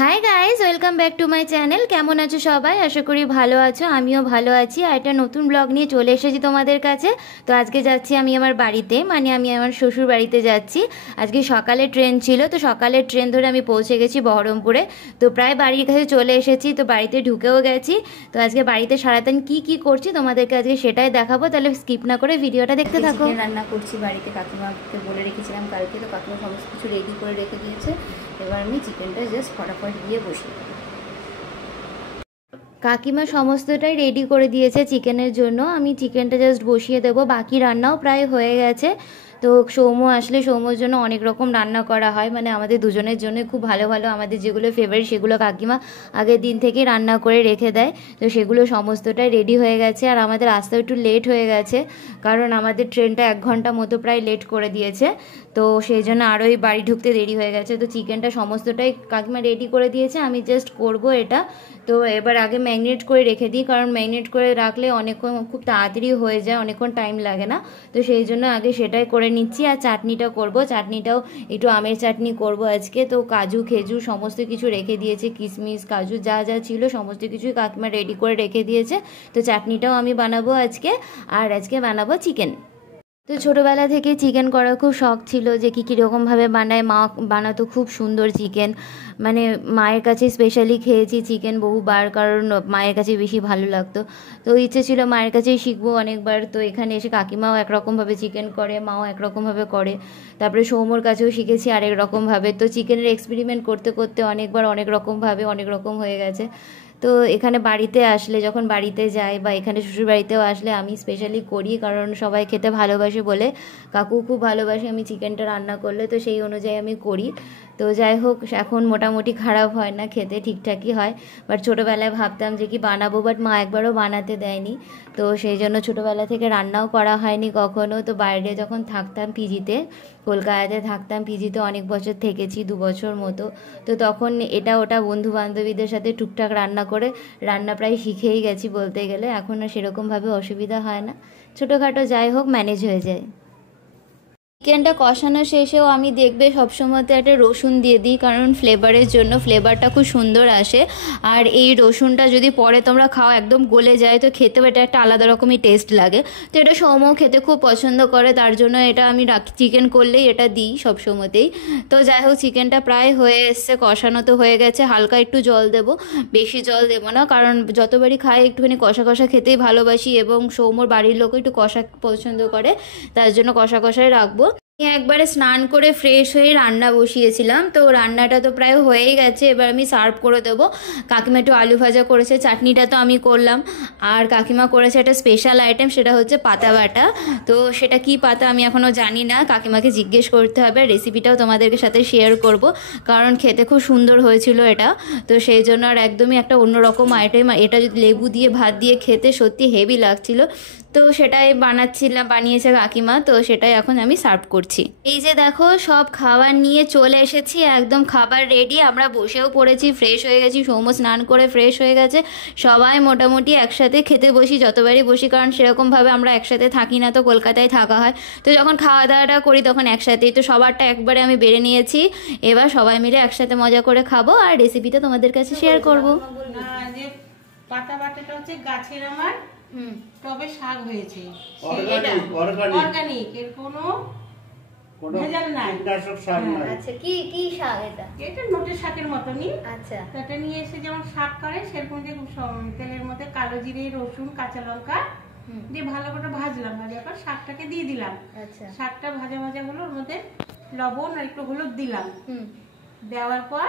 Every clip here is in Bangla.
Hi guys, welcome back to my channel. কেমন আছো সবাই? আশা করি ভালো আছো, আমিও ভালো আছি। আর একটা নতুন ব্লগ নিয়ে চলে এসেছি তোমাদের কাছে। তো আজকে যাচ্ছি আমি আমার বাড়িতে, মানে আমি আমার শ্বশুর বাড়িতে যাচ্ছি। আজকে সকালে ট্রেন ছিল, তো সকালের ট্রেন ধরে আমি পৌঁছে গেছি বহরমপুরে। তো প্রায় বাড়ির কাছে চলে এসেছি, তো বাড়িতে ঢুকেও গেছি। তো আজকে বাড়িতে সারাদিন কি করছি তোমাদেরকে আজকে সেটাই দেখাবো। তাহলে স্কিপ না করে ভিডিওটা দেখতে থাকো। রান্না করছি বাড়িতে, কাকিমাকে বলে রেখেছিলাম কালকে, তো কাকিমা সমস্ত কিছু রেডি করে রেখে দিয়েছে। এবার আমি চিকেনটা জাস্ট ফটাফট দিয়ে বসিয়ে দেবো। কাকিমা সমস্তটাই রেডি করে দিয়েছে চিকেনের জন্য, আমি চিকেনটা জাস্ট বসিয়ে দেবো। বাকি রান্নাও প্রায় হয়ে গেছে। তো সৌম্য আসলে সৌম্যর জন্য অনেক রকম রান্না করা হয়, মানে আমাদের দুজনের জন্য খুব ভালো ভালো আমাদের যেগুলো ফেভারিট সেগুলো কাকিমা আগের দিন থেকে রান্না করে রেখে দেয়। তো সেগুলো সমস্তটাই রেডি হয়ে গেছে। আর আমাদের আসতেও একটু লেট হয়ে গেছে, কারণ আমাদের ট্রেনটা 1 ঘন্টা মতো প্রায় লেট করে দিয়েছে। তো সেই জন্য আরোই বাড়ি ঢুকতে দেরি হয়ে গেছে। তো চিকেনটা সমস্তটাই কাকিমা রেডি করে দিয়েছে, আমি জাস্ট করব এটা। তো এবার আগে ম্যারিনেট করে রেখে দিই, কারণ ম্যারিনেট করে রাখলে অনেকক্ষণ খুব তাড়াতাড়ি হয়ে যায়, অনেকক্ষণ টাইম লাগে না। তো সেই জন্য আগে সেটাই করে নিচ্ছি। আর চাটনিটা করব, চাটনিটাও একটু আমের চাটনি করব আজকে। তো কাজু খেজুর সমস্ত কিছু রেখে দিয়েছে, কিশমিশ কাজু যা যা ছিল সমস্ত কিছুই কাকিমা রেডি করে রেখে দিয়েছে। তো চাটনিটাও আমি বানাবো আজকে, আর আজকে বানাবো চিকেন। তো ছোটোবেলা থেকে চিকেন করার খুব শখ ছিল, যে কীরকমভাবে বানায়। মা বানাতো খুব সুন্দর চিকেন, মানে মায়ের কাছে স্পেশালি খেয়েছি চিকেন বহুবার, কারণ মায়ের কাছে বেশি ভালো লাগতো। তো ইচ্ছে ছিল মায়ের কাছেই শিখবো অনেকবার। তো এখানে এসে কাকিমাও একরকমভাবে চিকেন করে, মাও একরকমভাবে করে। তারপরে সৌম্যর কাছেও শিখেছি আরেক রকমভাবে। তো চিকেনের এক্সপেরিমেন্ট করতে করতে অনেকবার অনেক রকমভাবে অনেক রকম হয়ে গেছে। তো এখানে বাড়িতে আসলে, যখন বাড়িতে যাই বা এখানে শ্বশুর বাড়িতেও আসলে আমি স্পেশালি করি, কারণ সবাই খেতে ভালোবাসে বলে। কাকু খুব ভালোবাসে আমি চিকেনটা রান্না করলে, তো সেই অনুযায়ী আমি করি। তো যাই হোক, এখন মোটামুটি খারাপ হয় না, খেতে ঠিকঠাকই হয়। বাট ছোটোবেলায় ভাবতাম যে কি বানাবো, বাট মা একবারও বানাতে দেয়নি। তো সেই জন্য ছোটোবেলা থেকে রান্নাও করা হয়নি কখনো। তো বাইরে যখন থাকতাম পিজিতে, কলকাতাতে থাকতাম পিজিতে অনেক বছর থেকেছি, 2 বছর মতো। তো তখন এটা ওটা বন্ধু বান্ধবীদের সাথে টুকটাক রান্না করে রান্না প্রায় শিখেই গেছি বলতে গেলে। এখন আর সেরকমভাবে অসুবিধা হয় না, ছোটোখাটো যাই হোক ম্যানেজ হয়ে যায়। চিকেনটা কষানো শেষেও আমি দেখবে সবসময়তে একটা রসুন দিয়ে দিই, কারণ ফ্লেভারের জন্য, ফ্লেভারটা খুব সুন্দর আসে। আর এই রসুনটা যদি পরে তোমরা খাও একদম গলে যায়, তো খেতেও এটা একটা আলাদা রকমই টেস্ট লাগে। তো এটা সৌম্য খেতে খুব পছন্দ করে, তার জন্য এটা আমি চিকেন করলেই এটা দিই সবসময়তেই। তো যাই হোক, চিকেনটা প্রায় হয়ে এসছে, কষানো তো হয়ে গেছে। হালকা একটু জল দেবো, বেশি জল দেবো না, কারণ যতবারই খাই একটুখানি কষা কষা খেতেই ভালোবাসি, এবং সৌম্যর বাড়ির লোকও একটু কষা পছন্দ করে, তার জন্য কষা কষাই রাখবো। একবারে স্নান করে ফ্রেশ হয়ে রান্না বসিয়েছিলাম। তো রান্নাটা তো প্রায় হয়েই গেছে, এবার আমি সার্ভ করে দেবো। কাকিমা একটু আলু ভাজা করেছে, চাটনিটা তো আমি করলাম। আর কাকিমা করেছে একটা স্পেশাল আইটেম, সেটা হচ্ছে পাতা বাটা। তো সেটা কি পাতা আমি এখনও জানি না, কাকিমাকে জিজ্ঞেস করতে হবে। রেসিপিটাও তোমাদেরকে সাথে শেয়ার করব, কারণ খেতে খুব সুন্দর হয়েছিল এটা। তো সেই জন্য আর একদমই একটা অন্যরকম আইটেম, এটা যদি লেবু দিয়ে ভাত দিয়ে খেতে সত্যি হেভি লাগছিল। তো সেটাই বানিয়েছে কাকিমা, তো সেটাই এখন আমি সার্ভ করছি। এই যে দেখো, সব খাবার নিয়ে চলে এসেছি, একদম খাবার রেডি। আমরা বসেও পড়েছি, ফ্রেশ হয়ে গেছি, সৌম্য স্নান করে ফ্রেশ হয়ে গেছে। সবাই মোটামুটি একসাথে খেতে বসি, যতবারই বসি, কারণ সেরকমভাবে আমরা একসাথে থাকি না, তো কলকাতায় থাকা হয়। তো যখন খাওয়া দাওয়াটা করি তখন একসাথেই। তো সবারটা একবারে আমি বেড়ে নিয়েছি, এবার সবাই মিলে একসাথে মজা করে খাবো, আর রেসিপিটা তোমাদের কাছে শেয়ার করবো। পাতা বাটাটা হচ্ছে গাছের আমার, তবে শাক হয়েছে অর্গানিক, এর কোনো ভেজাল নাই। আচ্ছা, কি কি শাক এটা? এটা নোটের শাকের মতনই। আচ্ছা, এটা নিয়ে এসে যেমন শাক করে সেরকম, যে তেলের মধ্যে কালো জিরে, রসুন, কাঁচা লঙ্কা দিয়ে ভালো করে ভাজলাম। ভাজার পর শাকটাকে দিয়ে দিলাম। আচ্ছা, শাকটা ভাজা ভাজা হলো, ওর মধ্যে লবণ আর একটু হলুদ দিলাম। দেওয়ার পর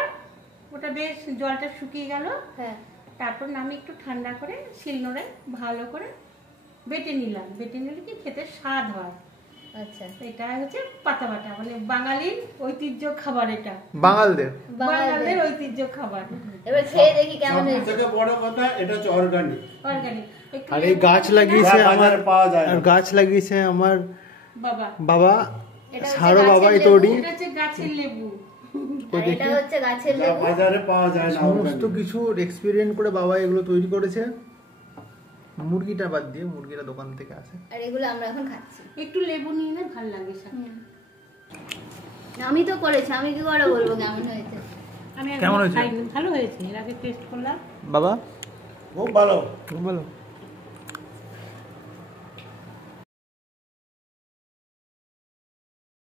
ওটা বেশ জলটা শুকিয়ে গেল। হ্যাঁ, তারপর আমি একটু ঠান্ডা করে শিলনোড়ায় ভালো করে বেটে নিলাম। বেটে নিলে কি খেতে স্বাদ হয়। আচ্ছা, এটা হচ্ছে পাতা বাটা, মানে বাঙালির ঐতিহ্য খাবার। এটা বাঙালিদের ঐতিহ্য খাবার। এবার খেয়ে দেখি কেমন হয়েছে। সবথেকে বড় কথা, এটা হচ্ছে অর্গানিক। অর্গানিক। আর এই গাছ লাগিয়েছে আমার, আর গাছ লাগিয়েছে আমার বাবা, সারো বাবাই তৈরি। এটা হচ্ছে গাছের লেবু, এটা হচ্ছে গাছের লেবু, বাজারে পাওয়া যায় না। সমস্ত কিছু এক্সপেরিয়েন্স করে বাবা এগুলো তৈরি করেছে, মুরগিটা বাদ দিয়ে, মুরগিটা দোকান থেকে আসে। আর এগুলো আমরা এখন খাচ্ছি। একটু লেবু নিয়ে না, ভালো লাগে শাকটা। আমি তো করেছি, আমি কি করে বলবো কেমন হয়েছে। আমি কেমন একদম হয়েছে? খাইনি, ভালো হয়েছে, এর আগে টেস্ট করলাম। বাবা খুব ভালো বলো